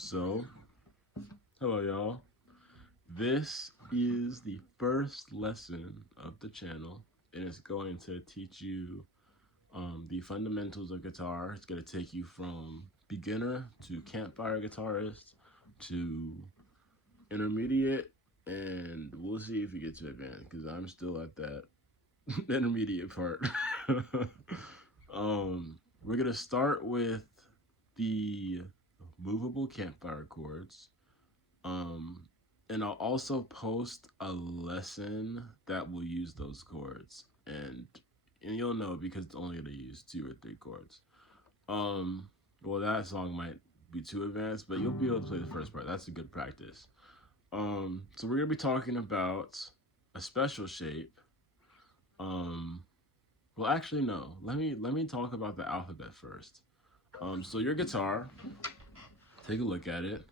So, hello y'all. This is the first lesson of the channel, and it's going to teach you the fundamentals of guitar. It's going to take you from beginner to campfire guitarist to intermediate, and we'll see if you get to advanced because I'm still at that intermediate part. We're going to start with the movable campfire chords. Um, and I'll also post a lesson that will use those chords, and you'll know because it's only gonna use 2 or 3 chords. Well, that song might be too advanced, but you'll be able to play the first part. That's a good practice. So we're gonna be talking about a special shape. Um, well, actually, no. Let me talk about the alphabet first. So your guitar, take a look at it.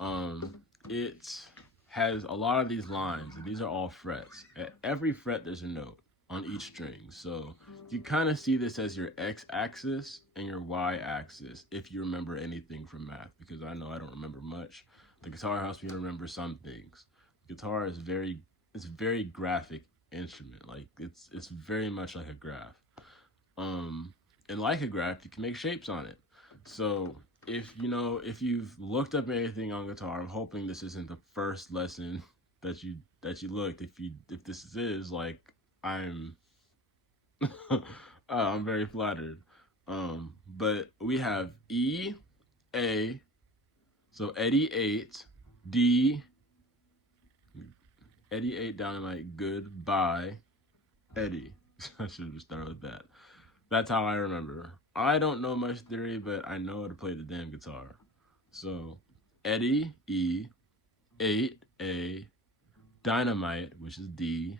Um, it has a lot of these lines, and these are all frets. At every fret, there's a note on each string. So you kind of see this as your x-axis and your y-axis, if you remember anything from math, because I know I don't remember much. The guitar helps me to remember some things. Guitar is it's a very graphic instrument. Like it's very much like a graph. Um, and like a graph, you can make shapes on it. So if you've looked up anything on guitar, I'm hoping this isn't the first lesson that you looked. If this is like, I'm I'm very flattered. But we have E, A, so Eddie 8, D, Eddie 8 Dynamite, goodbye, Eddie. I should have started with that. That's how I remember. I don't know much theory, but I know how to play the damn guitar. So, Eddie, E, 8, A, Dynamite, which is D,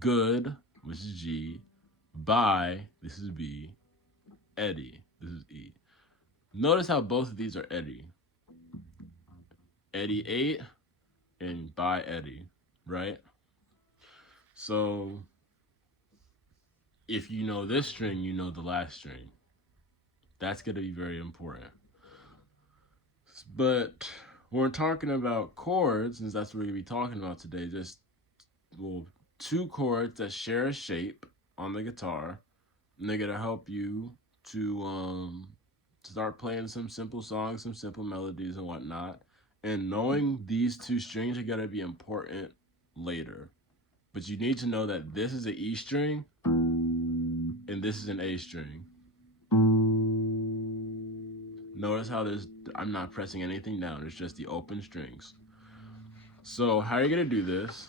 Good, which is G, Bye, this is B, Eddie, this is E. Notice how both of these are Eddie. Eddie 8 and Bye Eddie, right? So, if you know this string, you know the last string. That's going to be very important. But when we're talking about chords, since that's what we're going to be talking about today, just, well, 2 chords that share a shape on the guitar, and they're going to help you to start playing some simple songs, some simple melodies and whatnot. And knowing these 2 strings are going to be important later. But you need to know that this is an E string and this is an A string. Notice how I'm not pressing anything down. It's just the open strings. So how you're going to do this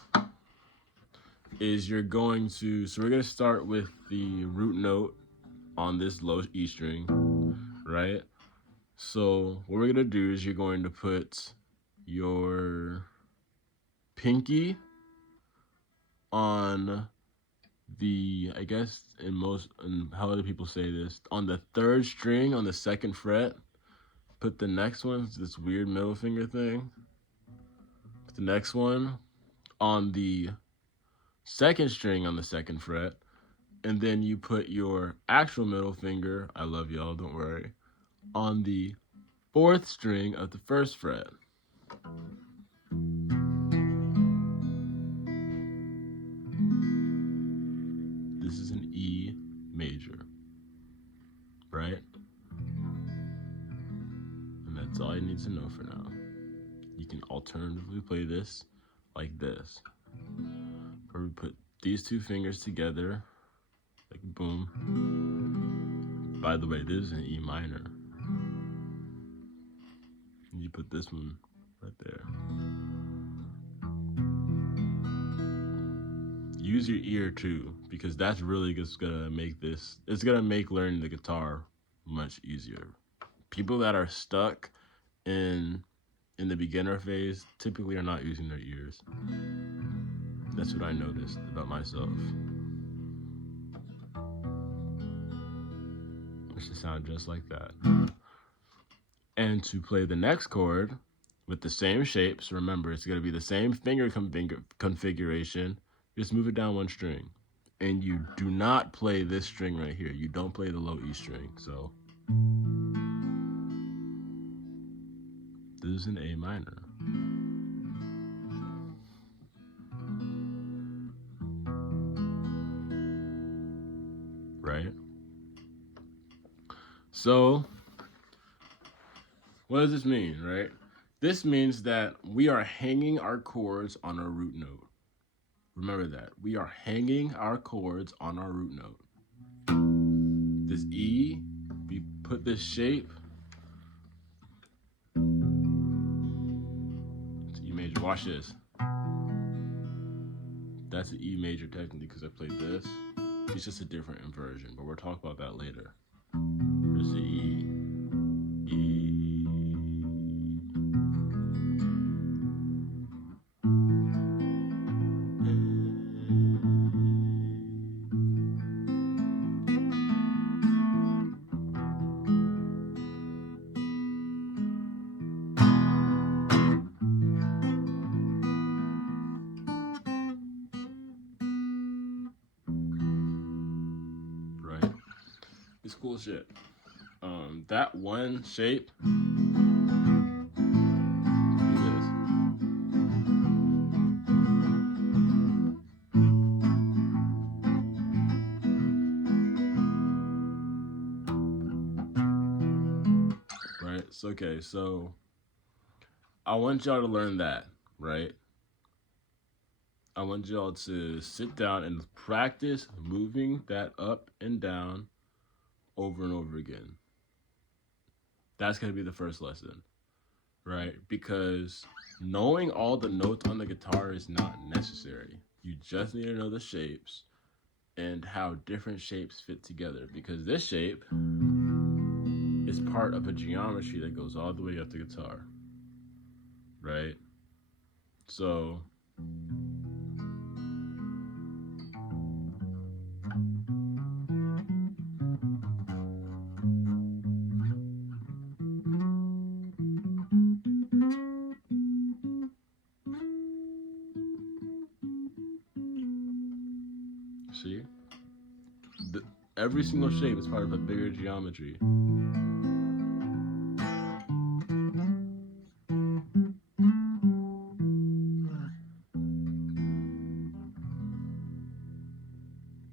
is we're going to start with the root note on this low E string, right? So what we're going to do is you're going to put your pinky on the, I guess and how other people say this, on the 3rd string on the 2nd fret. Put the next one, this weird middle finger thing. Put the next one on the 2nd string on the 2nd fret. And then you put your actual middle finger, I love y'all, don't worry, on the 4th string of the 1st fret. This is an E major, right? And that's all you need to know for now. You can alternatively play this like this, where we put these 2 fingers together, like boom. By the way, this is an E minor. You put this one right there. Use your ear too, because that's really just gonna make this, it's gonna make learning the guitar much easier. People that are stuck in the beginner phase typically are not using their ears. That's what I noticed about myself. It should sound just like that. And to play the next chord with the same shapes, remember it's going to be the same finger configuration, just move it down 1 string. And you do not play this string right here. You don't play the low E string. So is an A minor. Right? So, what does this mean, right? This means that we are hanging our chords on our root note. Remember that. We are hanging our chords on our root note. This E, we put this shape. It's E major. Watch this. That's an E major technically because I played this. It's just a different inversion, but we'll talk about that later. There's the E. Right? It's cool shit. That one shape. Right? So, okay, so I want y'all to learn that, right? I want y'all to sit down and practice moving that up and down over and over again. That's going to be the first lesson, right? Because knowing all the notes on the guitar is not necessary. You just need to know the shapes and how different shapes fit together, because this shape is part of a geometry that goes all the way up the guitar, right? So see, every single shape is part of a bigger geometry.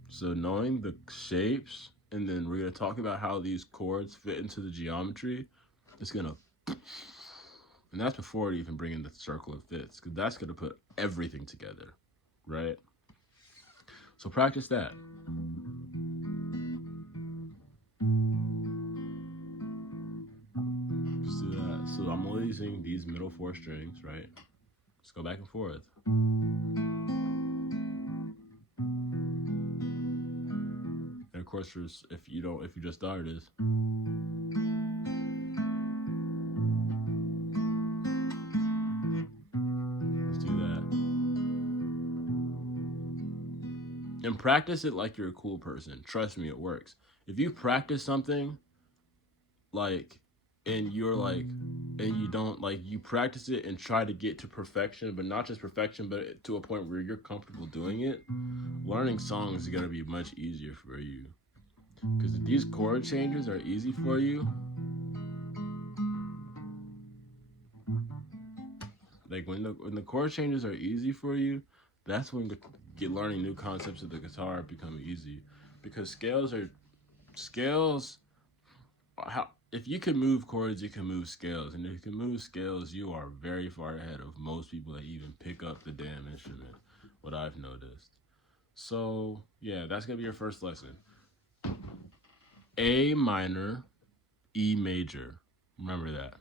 So knowing the shapes, and then we're going to talk about how these chords fit into the geometry, it's going to, and that's before you even bring in the circle of fifths, because that's going to put everything together, right? So practice that. Just do that. So I'm only using these middle four strings, right? Just go back and forth. And of course, if you just started, let's do that. And practice it like you're a cool person. Trust me, it works. If you practice something, like, and you're like, and you don't, like, you practice it and try to get to perfection, but not just perfection, but to a point where you're comfortable doing it, learning songs is going to be much easier for you. Because if these chord changes are easy for you, like when the chord changes are easy for you, that's when learning new concepts of the guitar become easy. Because scales, if you can move chords, you can move scales. And if you can move scales, you are very far ahead of most people that even pick up the damn instrument, what I've noticed. So, yeah, that's going to be your first lesson. A minor, E major. Remember that.